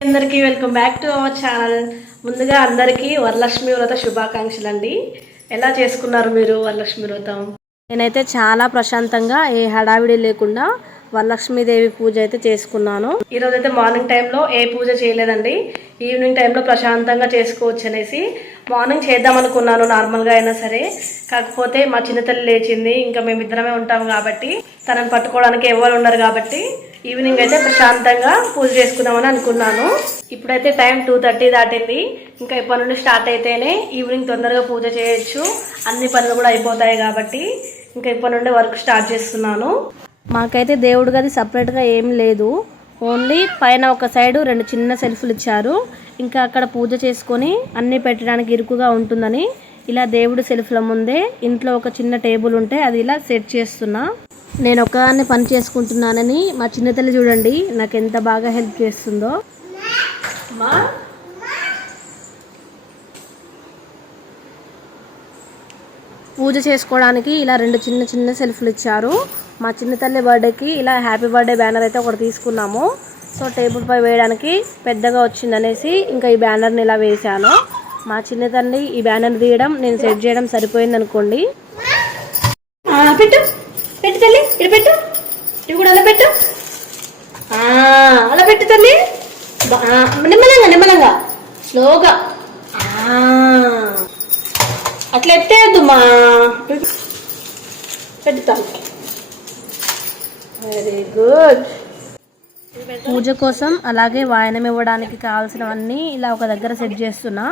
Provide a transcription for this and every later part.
అందరికీ welcome back to our channel. ముందుగా అందరికీ వరలక్ష్మి వ్రత శుభాకాంక్షలు అండి ఎలా చేసుకున్నారు మీరు వరలక్ష్మి వ్రతం? నేనైతే చాలా ప్రశాంతంగా ఏ హడావిడి లేకుండా వరలక్ష్మీదేవి పూజ అయితే చేసుకున్నాను. ఈరోజు అయితే మార్నింగ్ టైంలో ఏ పూజ చేయలేదండి. ఈవినింగ్ టైంలో ప్రశాంతంగా చేసుకోవచ్చు అనేసి మార్నింగ్ చేద్దాం అనుకున్నాను నార్మల్గా అయినా సరే. కాకపోతే మా చిన్న తల్లి లేచింది ఇంకా మేమిద్దరమే ఉంటాం కాబట్టి తనని పట్టుకోవడానికి ఎవరు ఉండరు కాబట్టి ఈవినింగ్ అయితే ప్రశాంతంగా పూజ చేసుకుందామని అనుకున్నాను. ఇప్పుడైతే టైం టూ థర్టీ దాటింది. ఇంకా ఇప్పటి నుండి స్టార్ట్ అయితేనే ఈవినింగ్ తొందరగా పూజ చేయొచ్చు. అన్ని పనులు కూడా అయిపోతాయి కాబట్టి ఇంకా ఇప్పటి నుండి వర్క్ స్టార్ట్ చేస్తున్నాను. మాకైతే దేవుడు గది సపరేట్గా ఏం లేదు. ఓన్లీ పైన ఒక సైడు రెండు చిన్న సెల్ఫ్లు ఇచ్చారు. ఇంకా అక్కడ పూజ చేసుకొని అన్నీ పెట్టడానికి ఇరుకుగా ఉంటుందని ఇలా దేవుడి సెల్ఫ్ల ముందే ఇంట్లో ఒక చిన్న టేబుల్ ఉంటే అది ఇలా సెట్ చేస్తున్నా. నేను ఒక్కదాన్ని పని చేసుకుంటున్నానని మా చిన్నతల్లి చూడండి నాకు ఎంత బాగా హెల్ప్ చేస్తుందో. మా పూజ చేసుకోవడానికి ఇలా రెండు చిన్న చిన్న సెల్ఫ్లు ఇచ్చారు. మా చిన్న తల్లి బర్త్డేకి ఇలా హ్యాపీ బర్త్డే బ్యానర్ అయితే ఒకటి తీసుకున్నాము. సో టేబుల్ పై వేయడానికి పెద్దగా వచ్చిందనేసి ఇంకా ఈ బ్యానర్ని ఇలా వేశాను. మా చిన్న తల్లి ఈ బ్యానర్ తీయడం నేను సెట్ చేయడం సరిపోయింది అనుకోండి పెట్టు. ఇటు పెట్టు. ఇవి కూడా అలా పెట్టు. అలా పెట్టు తల్లి. నిమ్మలంగా నిమ్మలంగా. స్లోగా. అట్లా ఎత్తేయద్దు మా. పెడతాను వెరీ గుడ్ పూజ కోసం అలాగే వాయనం ఇవ్వడానికి కావాల్సినవన్నీ ఇలా ఒక దగ్గర సెట్ చేస్తున్నా.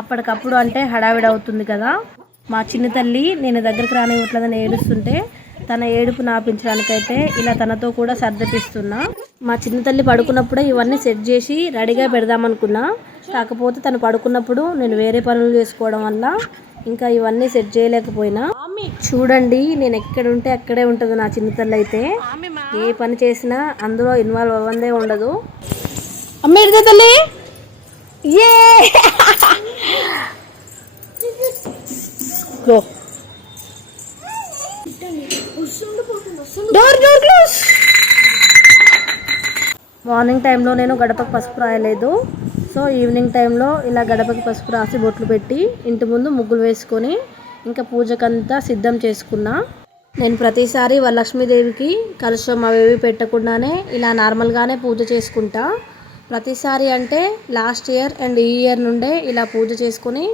అప్పటికప్పుడు అంటే హడావిడి అవుతుంది కదా. మా చిన్న తల్లి నేను దగ్గరికి రానివ్వట్లేదని ఏడుస్తుంటే తన ఏడుపు నాపించడానికైతే ఇలా తనతో కూడా సర్దపిస్తున్నా. మా చిన్న తల్లి పడుకున్నప్పుడే ఇవన్నీ సెట్ చేసి రెడీగా పెడదామనుకున్నా. కాకపోతే తను పడుకున్నప్పుడు నేను వేరే పనులు చేసుకోవడం వల్ల ఇంకా ఇవన్నీ సెట్ చేయలేకపోయినా. చూడండి నేను ఎక్కడ ఉంటే అక్కడే ఉంటుంది నా చిన్న తల్లి అయితే. ఏ పని చేసినా అందులో ఇన్వాల్వ్ అవ్వందే ఉండదు. అమ్మ తల్లి? ఏ! డోర్ డోర్ క్లోజ్ మార్నింగ్ టైంలో నేను గడపకు పసుపు రాయలేదు. సో ఈవినింగ్ టైంలో ఇలా గడపకి పసుపు రాసి బొట్లు పెట్టి ఇంటి ముందు ముగ్గులు వేసుకొని ఇంకా పూజకంతా సిద్ధం చేసుకున్నా. నేను ప్రతిసారి వరలక్ష్మీదేవికి కలుషం అవేవి పెట్టకుండానే ఇలా నార్మల్గానే పూజ చేసుకుంటా. ప్రతిసారి అంటే లాస్ట్ ఇయర్ అండ్ ఈ ఇయర్ నుండే ఇలా పూజ చేసుకొని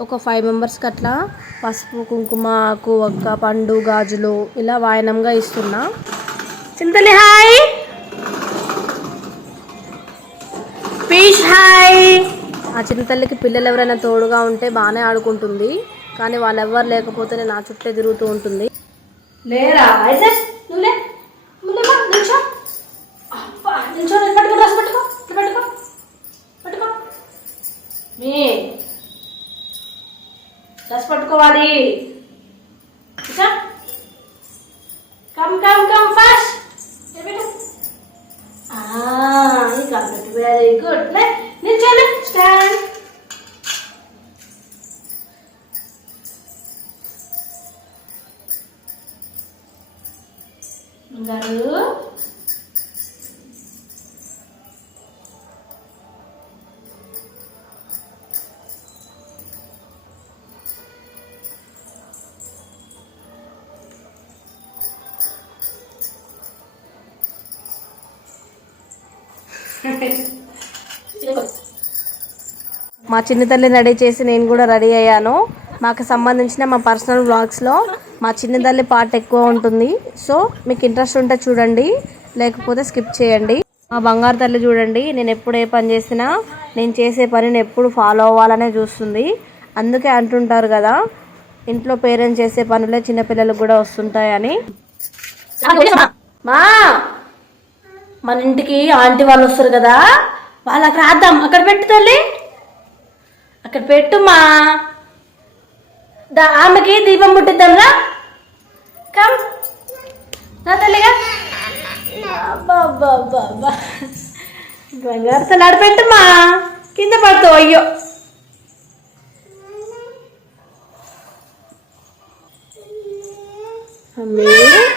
ఒక ఫైవ్ మెంబర్స్కి అట్లా పసుపు కుంకుమ ఆకు ఒక్క పండు గాజులు ఇలా వాయనంగా ఇస్తున్నా. చింతలి హాయ్! పీష్ హాయ్! ఆ చిన్న తల్లికి పిల్లలు ఎవరైనా తోడుగా ఉంటే బాగానే ఆడుకుంటుంది. కానీ వాళ్ళు ఎవరు లేకపోతేనే నా చుట్టే తిరుగుతూ ఉంటుంది. లేరా? మీ డ్రెస్ పట్టుకోవాలి. కమ్ కమ్ కమ్ ఫాస్ట్ ఇంకా వెరీ గుడ్ నిల్చోండి స్టాండ్ గారు మా చిన్న తల్లిని రెడీ చేసి నేను కూడా రెడీ అయ్యాను. మాకు సంబంధించిన మా పర్సనల్ వ్లాగ్స్లో మా చిన్న తల్లి పార్ట్ ఎక్కువ ఉంటుంది. సో మీకు ఇంట్రెస్ట్ ఉంటే చూడండి. లేకపోతే స్కిప్ చేయండి. మా బంగారు తల్లి చూడండి నేను ఎప్పుడు ఏ పని చేసినా నేను చేసే పనిని ఎప్పుడు ఫాలో అవ్వాలనే చూస్తుంది. అందుకే అంటుంటారు కదా ఇంట్లో పేరెంట్స్ చేసే పనులే చిన్నపిల్లలకు కూడా వస్తుంటాయని. మా మన ఇంటికి ఆంటీ వాళ్ళు వస్తారు కదా వాళ్ళకి రాద్దాం అక్కడ పెట్టు తల్లి. అక్కడ పెట్టుమా. దా ఆమెకి దీపం పుట్టిద్దాంరా కమ్ నా తల్లిగా. బంగారు తలాడు పెట్టుమా. కింద పడుతావు అయ్యో.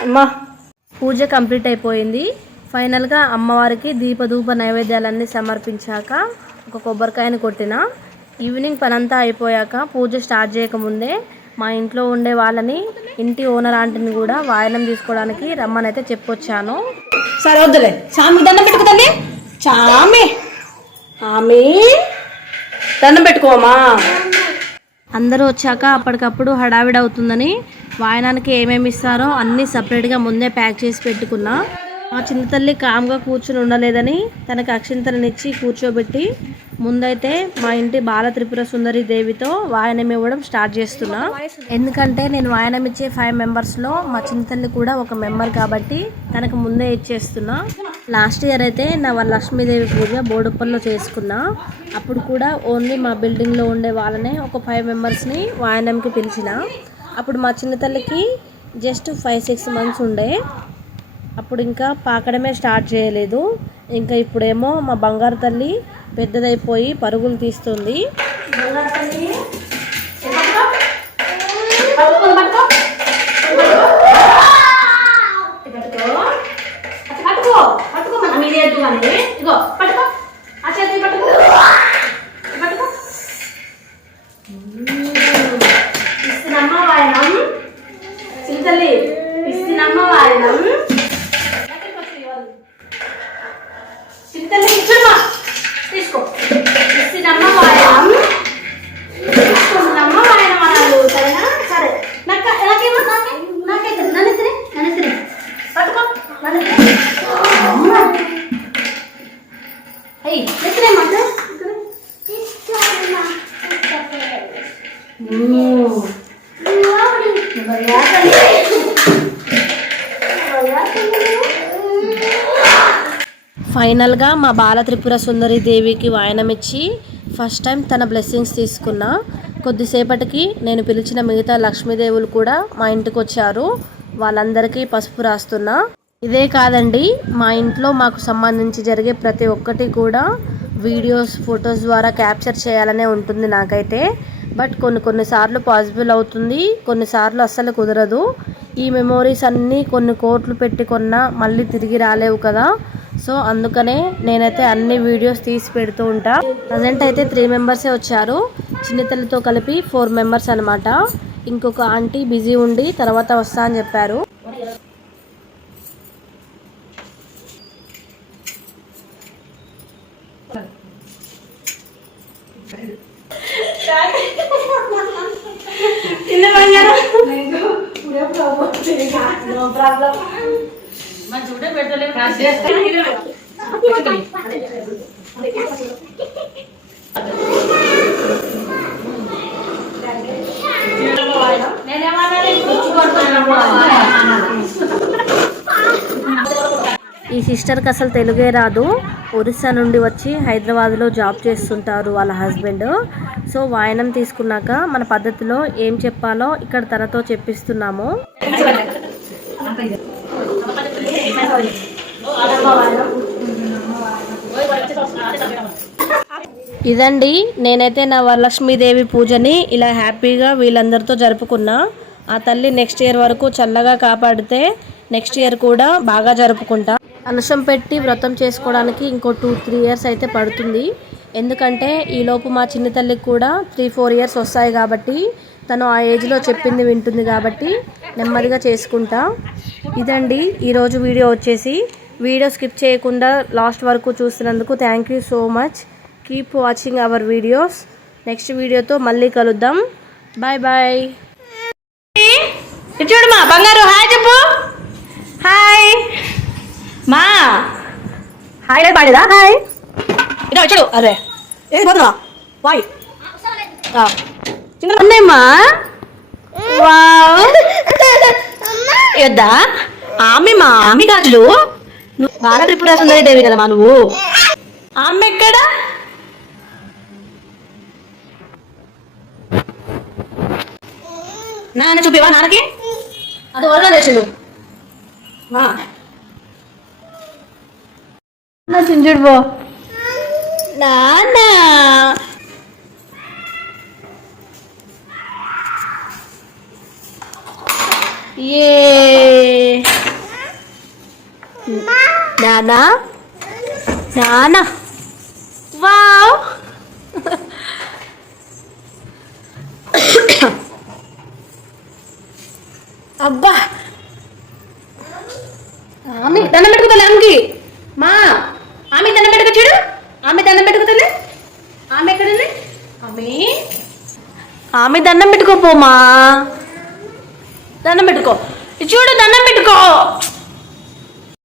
అమ్మా. పూజ కంప్లీట్ అయిపోయింది. ఫైనల్గా అమ్మవారికి దీపధూప నైవేద్యాలన్నీ సమర్పించాక ఒక కొబ్బరికాయని కొట్టిన. ఈవినింగ్ పనంతా అయిపోయాక పూజ స్టార్ట్ చేయకముందే మా ఇంట్లో ఉండే వాళ్ళని ఇంటి ఓనర్ ఆంటీని కూడా వాయనం తీసుకోవడానికి రమ్మనైతే చెప్పొచ్చాను. సరే వద్దులే. సామి దండం పెట్టుకుతండి చామి ఆమె దండం పెట్టుకోమా? అందరూ వచ్చాక అప్పటికప్పుడు హడావిడి అవుతుందని వాయనానికి ఏమేమి ఇస్తారో అన్నీ సపరేట్గా ముందే ప్యాక్ చేసి పెట్టుకున్నా. మా చిన్న తల్లి కామ్గా కూర్చుని ఉండలేదని తనకు అక్షింతలనిచ్చి కూర్చోబెట్టి ముందైతే మా ఇంటి బాల త్రిపుర సుందరి దేవితో వాయనం ఇవ్వడం స్టార్ట్ చేస్తున్నా. ఎందుకంటే నేను వాయనం ఇచ్చే ఫైవ్ మెంబర్స్లో మా చిన్న తల్లి కూడా ఒక మెంబర్ కాబట్టి తనకు ముందే ఇచ్చేస్తున్నా. లాస్ట్ ఇయర్ అయితే నా వాళ్ళ లక్ష్మీదేవి పూజ బోడుప్పల్లో చేసుకున్నా. అప్పుడు కూడా ఓన్లీ మా బిల్డింగ్లో ఉండే వాళ్ళనే ఒక ఫైవ్ మెంబర్స్ని వాయనంకి పిలిచిన. అప్పుడు మా చిన్న తల్లికి జస్ట్ ఫైవ్ సిక్స్ మంత్స్ ఉండే. అప్పుడు ఇంకా పాకడమే స్టార్ట్ చేయలేదు. ఇంకా ఇప్పుడేమో మా బంగారు తల్లి పెద్దదైపోయి పరుగులు తీస్తుంది. ఇస్తున్నమ్మ వాయనం? చింతల్లి ఇస్తున్నమ్మ వాయనం చింతల్లి ఇచ్చుమా తీసుకో ఇస్తున్నమ్మ వాయనం తీసుకున్నమ్మ వాయనం అనాలు సరేనా సరే నాకు నాకేమో నాకే నాకైతే నన్ను ఇస్తే నన్ను ఇస్తే పట్టుకో నన్ను అయ్యి ఎత్తురే మాట ఫైనల్గా మా బాల త్రిపుర సుందరి దేవికి వాయనమిచ్చి ఫస్ట్ టైం తన బ్లెస్సింగ్స్ తీసుకున్నా. కొద్దిసేపటికి నేను పిలిచిన మిగతా లక్ష్మీదేవులు కూడా మా ఇంటికి వచ్చారు. వాళ్ళందరికీ పసుపు రాస్తున్నా. ఇదే కాదండి మా ఇంట్లో మాకు సంబంధించి జరిగే ప్రతి ఒక్కటి కూడా వీడియోస్ ఫొటోస్ ద్వారా క్యాప్చర్ చేయాలనే ఉంటుంది నాకైతే. బట్ కొన్ని కొన్నిసార్లు పాసిబుల్ అవుతుంది కొన్నిసార్లు అస్సలు కుదరదు. ఈ మెమోరీస్ అన్నీ కొన్ని కోట్లు పెట్టి కొన్నా మళ్ళీ తిరిగి రాలేవు కదా. సో అందుకనే నేనైతే అన్ని వీడియోస్ తీసి పెడుతూ ఉంటా. ప్రజెంట్ అయితే త్రీ మెంబర్సే వచ్చారు. చిన్నతల్లితో కలిపి ఫోర్ మెంబర్స్ అనమాట ఇంకొక ఆంటీ బిజీ ఉండి తర్వాత వస్తా అని చెప్పారు చిన్న బంగారం ఈ సిస్టర్కి అసలు తెలుగే రాదు. ఒరిస్సా నుండి వచ్చి హైదరాబాద్లో జాబ్ చేస్తుంటారు వాళ్ళ హస్బెండ్. సో వాయనం తీసుకున్నాక మన పద్ధతిలో ఏం చెప్పాలో ఇక్కడ తనతో చెప్పిస్తున్నాము. ఇదండి నేనైతే నా వరలక్ష్మీదేవి పూజని ఇలా హ్యాపీగా వీళ్ళందరితో జరుపుకున్నా. ఆ తల్లి నెక్స్ట్ ఇయర్ వరకు చల్లగా కాపాడితే నెక్స్ట్ ఇయర్ కూడా బాగా జరుపుకుంటా. అనుషం పెట్టి వ్రతం చేసుకోవడానికి ఇంకో టూ త్రీ ఇయర్స్ అయితే పడుతుంది. ఎందుకంటే ఈలోపు మా చిన్న తల్లికి కూడా త్రీ ఫోర్ ఇయర్స్ వస్తాయి కాబట్టి తను ఆ ఏజ్లో చెప్పింది వింటుంది కాబట్టి నెమ్మదిగా చేసుకుంటా. ఇదండి ఈరోజు వీడియో వచ్చేసి. వీడియో స్కిప్ చేయకుండా లాస్ట్ వరకు చూసినందుకు thank you so much keep watching our videos next వీడియోతో మళ్ళీ కలుద్దాం. బాయ్ బాయ్ చూడు మా బంగారు. హాయ్ చెప్పు. మా. హాయ్ లేదు పాడేదా హాయ్ ఇదో చూడు అరే. ఏది పోతున్నా వాయ్ చిన్న ఉన్నాయమ్మా వావ్ యొద్దా ఆమె మా ఆమె గాజులు నువ్వు బాల త్రిపుర సుందరి దేవి కదా మా నువ్వు. ఆమె ఎక్కడ? నాన్న చూపివా నాన్నకి? అది వరగా తెచ్చిండు నా చించుడు పో. నాన్న ఏ. నానా? నానా. వావ్. అబ్బా. ఆమె దండం పెట్టుకోలే ఆమెకి. మా. ఆమె దండం పెట్టుకో చూడు. ఆమె దండం పెట్టుకుతుంది ఆమె ఎక్కడుంది? ఆమె? ఆమె దండం పెట్టుకోపోమా దండం పెట్టుకో. చూడు దండం పెట్టుకో.